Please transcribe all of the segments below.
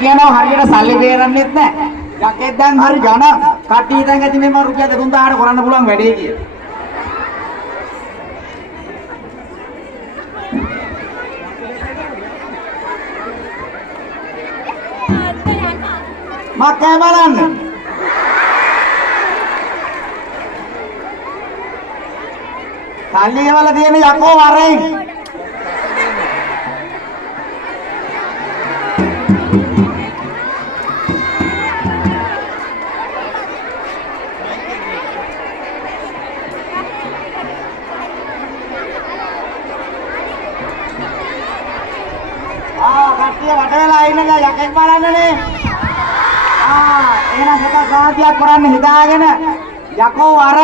කියනවා හරියට සල්ලි බේරන්නෙත් නැහැ. යකෙක් දැන් හරි ඝන කට්ටිය හිතන් ඇති මේ මම රුපියල් 2000ට කරන්න පුළුවන් වැඩේ කියලා. මක්කේ බලන්න. සල්ලි වල තියෙන යකෝ වරෙන්. කට්ටිය වට වෙලා ඉන්නද යකෙක් බලන්නනේ. එහෙනම් එක සාතියක් කරන්න හිතාගෙන යකෝ වර.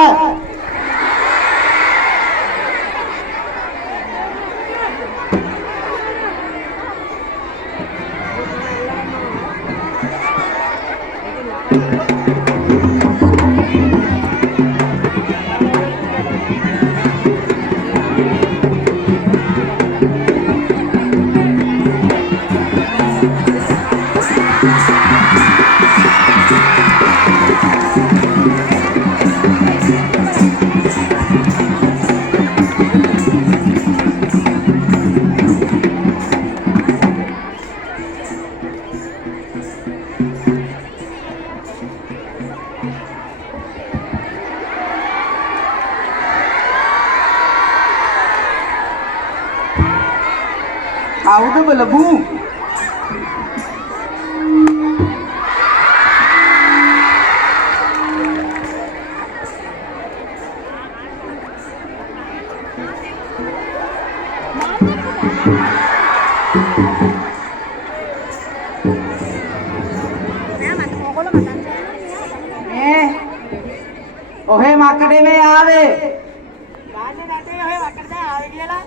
Kau berlebu. ඔහේ මක්කඩේ මේ ආවේ. ගාන්නේ නැටේ ඔහේ මක්කඩේ ආවේ කියලා.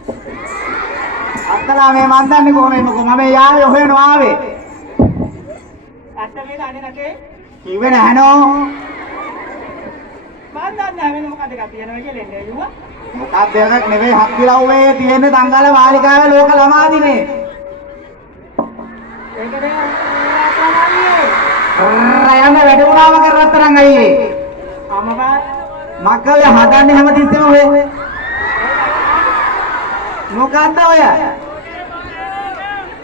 අක්කලා මේ මන් දන්නේ කොහොමද මම යාවේ ඔහෙනෝ ආවේ. ඇත්ත මේක අනේ නැටේ. කිව්වේ නැහනෝ. මන් දන්නේ නැහැ මොකද එකක් තියනවා කියලා එන්නේ යුවා. මොකක්ද එකක් නෙවෙයි හත්තිලව්වේ තියෙන දංගල වාලිකාවේ ලෝක ළමාදිනේ. ඒකනේ රයම වැඩ වුණාම කරතරන් අයියේ. අම්මා මක්කල හදන්නේ හැමතිස්සෙම ඔය. මොකද්ද ඔය?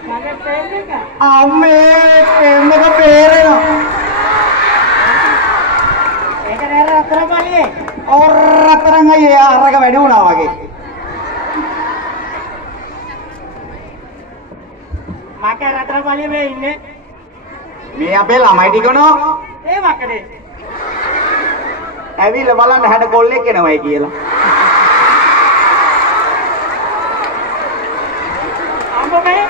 මගේ පේන්නක. අම්මේ පේන්නක පේරෙනවා. ඒක නේද රත්තරන් පල්ලියේ? ඔර් රත්තරන් අයියේ අරක වැඩි වුණා වගේ. මගේ රත්තරන් පල්ලියේ මේ ඉන්නේ. මේ අපේ ළමයි ටිකනෝ. ඒ මක්කනේ. ඇවිල්ලා බලන්න හැඩ කොල්ලෙක් එනවයි කියලා. අම්මේ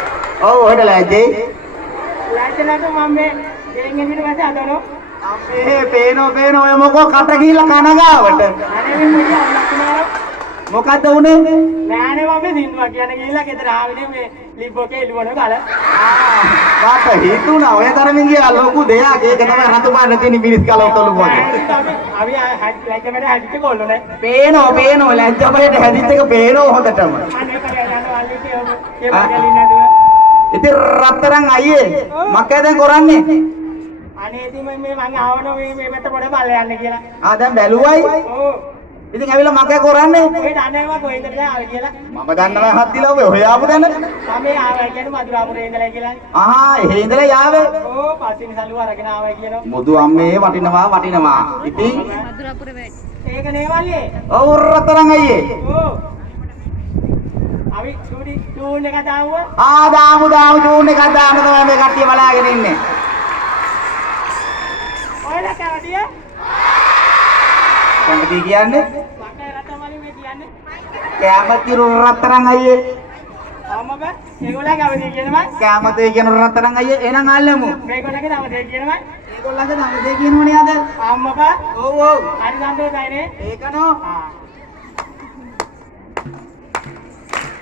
ඔව් ඔහෙට ලෑජ්ජේ. ලෑජ්ජලට මම මේ ගෙන් එන්න පස්සේ අදනෝ. අපේ පේනෝ ඔය මොකෝ කට ගිහිල්ලා කනගාවට. අනේ මේ මොකද අල්ලක්කමාර. මොකද්ද උනේ? නෑනේ මම දින්නවා කියන්නේ ගිහිල්ලා ගෙදර ආවේ මේ ලිබ්බෝකේ එළුවන ගල. වාට හිතුණා ඔය තරමින් ගියා ලොකු දෙයක්. ඒක තමයි රතු පාට තියෙන මිනිස් කලොතලු වගේ. අපි ලැජ්ජ වැඩ හැදිච්ච කොල්ලෝනේ. පේනෝ ලැජ්ජ වලට හැදිච්ච එක පේනෝ හොඳටම. අනේ කරලා යනවා අල්ලි ඒ වගේ නේද? ඉතින් රත්තරන් අයියේ මක්කේ දැන් කරන්නේ? අනේ ඉතින් මම ආවනෝ මේ පැත්ත පොඩ බල්ල යන්න කියලා. දැන් බැලුවයි? ඔව්. ඉතින් ඇවිල්ලා මගේ කරන්නේ ඔය දන්නේම කොහෙන්ද ආවේ කියලා මම දන්නවා හත්තිලා ඔය හොයාපු දැන මම ආවා කියන්නේ මදුරාපුරේ ඉඳලා කියලා එහෙ ඉඳලා යාවේ ඕ පස්සින් සල්ලුව අරගෙන ආවා කියනවා මුදු අම්මේ වටිනවා ඉතින් මදුරාපුරේ වැඩි ඒක නේවල්ලේ ඔව් රතරන් අයියේ ඕ අපි චූඩි චූන් එක දාමුවා දාමු චූන් එක දාමු තමයි මේ කට්ටිය බලාගෙන ඉන්නේ ඔයලා කවදිය කැමති කියන්නේ? මගේ රටමලි මේ කියන්නේ. කැමති රත්තරන් අයියේ. අම්මා බෑ. ඒගොල්ලෝ කැමති කියනවා. කැමති කියන රත්තරන් අයියේ එහෙනම් අල්ලමු. මේගොල්ලන්ගේ නම දෙය කියනවා. ඒගොල්ලන්ගේ නම දෙය කියනෝනේ අද. අම්මා බෑ. ඔව්. හරි සන්තෝෂයිනේ. ඒකනෝ.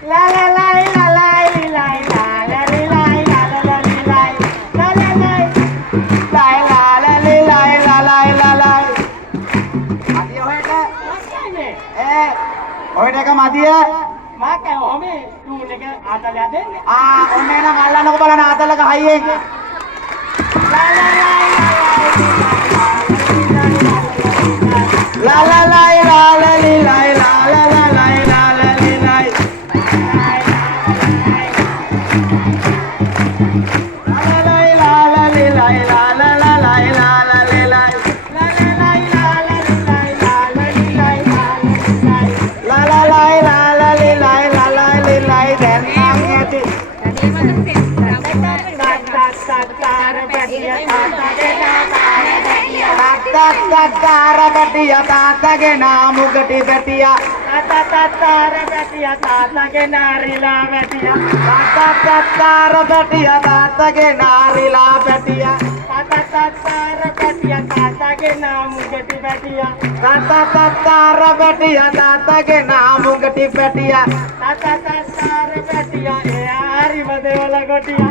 ලා ලා ලා ලා ලා ලා ලා ඔය ටික මදිය මක් මාකේ ඔහමේ ටූල් එක ආතලයක් දෙන්නේ. ඔන්න එනම් අල්ලන්නකො බලන්න ආතලක හයියෙන්. La la la la la la la la la la la la la la. Tatara betiya tata ke naamu gati betiya tatara betiya tata ke narila betiya tatara betiya tata ke narila betiya tatara betiya tata ke naamu gati betiya tatara betiya tata ke naamu gati betiya tatara betiya yaari made wala gotiya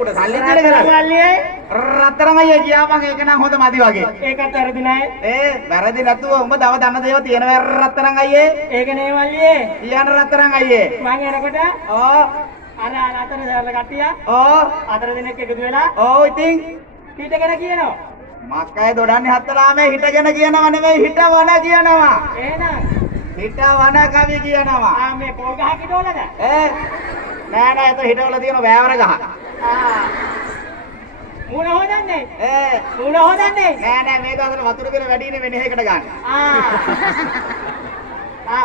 උඩ සල්ලි දෙන්න කරන්නේ රත්තරන් අයියා කියා මං ඒක නම් හොඳ මදි වගේ ඒකත් වැරදි නෑ වැරදි නැතුව උඹ දව දන්න දේව තියෙනවා රත්තරන් අයියේ ඒක නේ මල්ලියේ කියන රත්තරන් අයියේ මං එනකොට අර අතර සරල කට්ටිය අතර දිනක් එකතු වෙලා ඉතින් හිටගෙන කියනවා මක්කයි දොඩන්නේ හතරාමේ හිටගෙන කියනව නෙමෙයි හිටවන කියනවා එහෙනම් හිටවන කවි කියනවා මේ පොල් ගහ කිටවලද නෑ නෑ ඒක හිටවල තියෙන වෑවර ගහ මුණ හොදන්නේ මුණ හොදන්නේ නෑ නෑ මේක අතර වතුර බිල වැඩි නේ වෙන එකකට ගන්න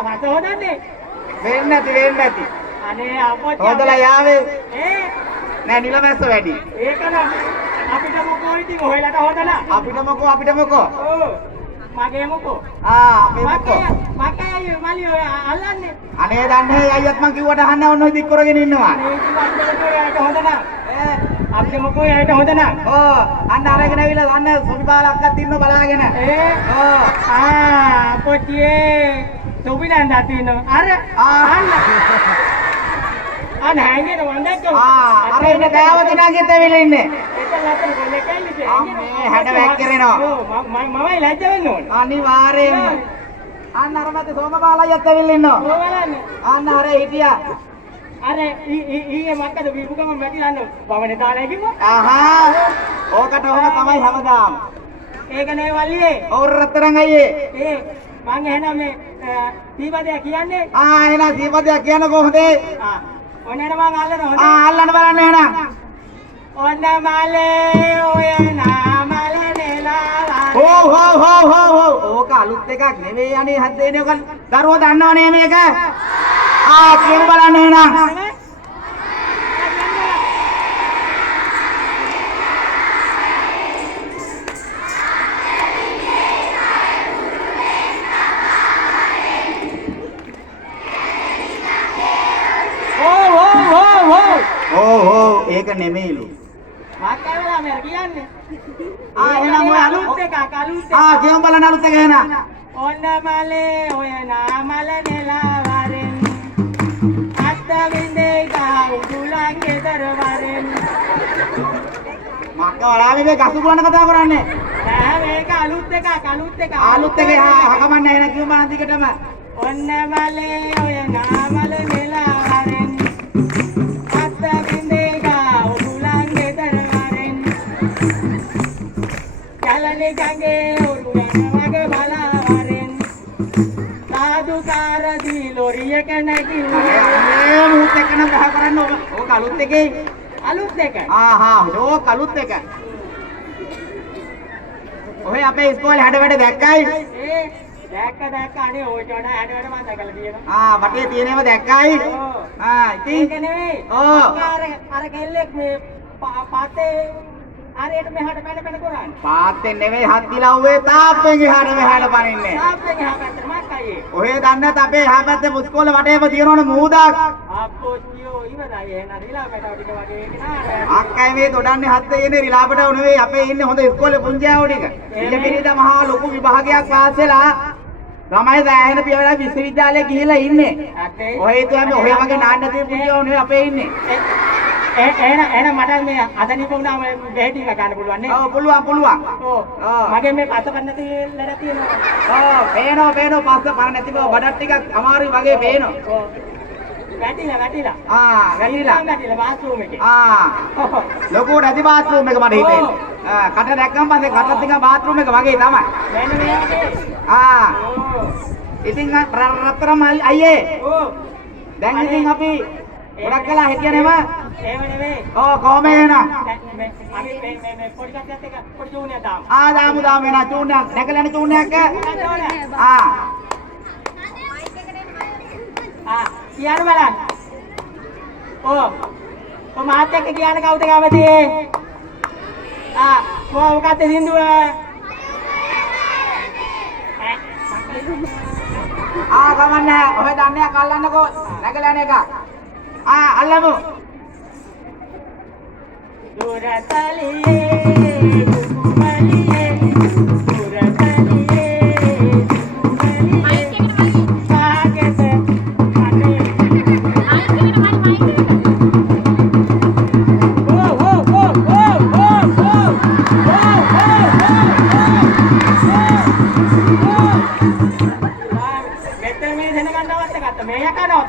වත හොදන්නේ වෙන්නේ නැති අනේ අපොච්චි හොදලා යාවේ නෑ නිලමැස්ස වැඩි ඒක නම් අපිට මොකෝ ඉතින් ඔයලට හොදලා අපිට මොකෝ මගේ මොකෝ අපේ මොකෝ මගේ අයියෝ මල්ලියෝ අල්ලන්නේ අනේ දන්නේ අයියත් මං කිව්වට අහන්න ඕන ඔය දික් කරගෙන ඉන්නවා අනේ ඉතින් හොද නෑ අපේ මොකෝ ඇයිට හොද නෑ අන්න අරගෙන ඇවිල්ලා අන්න සොබිපාලක්වත් ඉන්න බලාගෙන පොටියේ සොබිනන්දත් ඉන්නවා අර අන්න හැංගෙන වන්දක්කෝ අර ඉන්න ගාවත නගිට ඇවිල්ලා ඉන්නේ හැඩ වැක්කිරෙනවා මමයි ලැජ්ජ වෙන්න ඕනේ අනිවාර්යෙන්ම අන්න අර මැද සෝමපාලයියත් ඇවිල්ලා ඉන්නවා අන්න අර හිටියා අර ඊයේ මක්කද විපුකම මැටිලා යන බවනේ දාලා කිව්වා ඕකට ඔහම තමයි හැමදාම ඒක නේ වල්ලියේ ඔව් රත්තරන් අයියේ මං එහෙනම් මේ සීපදයක් කියන්නේ එහෙනම් සීපදයක් කියන්න කොහොමද ඔන්න මං අල්ලන අල්ලන්න බලන්න එහෙනම් ඔන්න මලේ ඔය නාමල නෙලා ඕක අලුත් එකක් නෙවෙයි අනේ හදේනේ ඔක දරුවෝ දන්නවනේ මේක කියමු බලන්න එහෙනම් ඒක නෙමෙයිලු මාකවලා මම කියන්නේ එහෙනම් ඔය අලුත් එකක් කියමු බලන්න අලුත් එක එහෙනම් ඔන්න මලේ ඔය නාමල නෙලා වරෙන් අත්ත විඳේ ගා උඩුලන් ගෙදර වරෙන් මාකවලා මේ ගසු පුරන කතා කරන්නේ නෑ මේක අලුත් එකක් අලුත් එක හකමන්නේ එහෙනම් කියමු බලන්න දිගටම ඔන්න මලේ ඔය නාමල නෙලා වරෙන් අත්ත විඳේ ගා උඩුලන් ගෙදර වරෙන් කලලි ගඟේ උරුයන වගේ බලාවරෙන් සාදුකාර දී ලොරියක නැගිලා මුත් එකන ගහ කරන්න ඕක අලුත් එකේ අලුත් එක ඕක අලුත් එක ඔය අපේ ඉස්කෝලේ හැඩ වැඩ දැක්කයි දැක්ක අනේ ඔය ජොන හැඩ වැඩ මම දැකලා තියෙනවා වටේ තියෙනේම දැක්කයි ඉතින් ඒක නෙවෙයි අර කෙල්ලෙක් මේ පාතේ ආරේට මෙහාට පැන කරන්නේ පාත්තෙන් නෙවෙයි හත්තිලව්වේ තාප්පෙන් එහාට මෙහාට පනින්නේ තාප්පෙන් එහා පැත්තට මක්කයි ඔය දන්නත් අපේ එහා පැත්තේ මුස්කෝල වටේම තියෙනවනේ මූදක් අප්පෝච්චියෝ ඉවරයි එහෙනම් රිලාපටව ටික වගේ ඒක නාරය අක්කයි මේ දොඩන්නේ හත්තේ ඉන්නේ රිලාපටව නෙවෙයි අපේ ඉන්නේ හොඳ ඉස්කෝලේ පුංචියෝ ටික ඉලපිරිද මහා ලොකු විභාගයක් පාස් වෙලා ළමයි සෑහෙන පියවරක් විශ්වවිද්‍යාලේ ගිහිල්ලා ඉන්නේ ඔය හිතුවම ඔය වගේ නාන්න තියෙන පුංචියෝ නෙවෙයි අපේ ඉන්නේ එහෙනම් මට මේ අසනීප වුණාම බෙහෙත් ටික ගන්න පුළුවන් නේ? ඔව් පුළුවන්. ඔව්. මගේ මේ පස්ස කන්න නැති ලඩ තියෙනවා. ඔව් පේනවා පස්ස පර නැති බව බඩත් ටිකක් අමාරුයි වගේ පේනවා. ඔව්. වැටිලා. වැටිලා බාත්රූම් එකේ. ලොකුට ඇති බාත්රූම් එක මට හිතෙන්නේ. කට දැක්කම පස්සේ කට ටික බාත්රූම් එක වගේ තමයි. මෙන්න මේ වගේ. ඉතින් රත්තරන් අයියේ. ඔව්. දැන් ඉතින් අපි ගොඩක් කළා හිටිය නෙම. එහෙම නෙවෙයි. ඔව් කොහොම එනනම්? මේ පොඩි කට්ටියත් එක පොඩි චූනියක් දාමු. දාමු එන චූනියක්. නැකලන චූනියක්. කියන්න බලන්න. ඔව් මාත් එක්ක කියන්න කවුද කැමති? මොකක්ද සින්දුව? ගමන්නේ. ඔය දන්නේ කල්ලන්නකෝ. නැගලන එක. අල්ලමු. දුරතලියේ කුකුමලියේ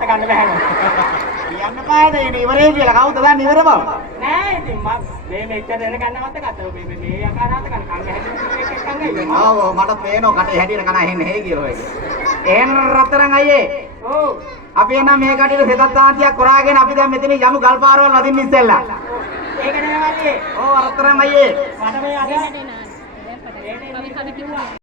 ගන්න බෑ. කියන්න බෑද ඉවරේ කියලා කවුද දන්නේ ඉවර බව? නෑ ඉතින් මේ මෙච්චර දෙන ගන්නවත් ගත්තා. මේ යකාරාත ගන්න කංග හැදින්න ඔව් මට පේනවා කටේ හැදින කන ඇහෙන්නේ හේ කියලා ඔය. එහෙනම් රත්තරන් අයියේ. ඔව්. අපි එනම් මේ කටේට සෙතක් තාන්තියක් කරාගෙන අපි දැන් මෙතන යමු ගල් පාරවල් වදින්න ඉස්සෙල්ලා. ඒක නෙමෙයි. ඔව් රත්තරන් අයියේ. මට මේ අද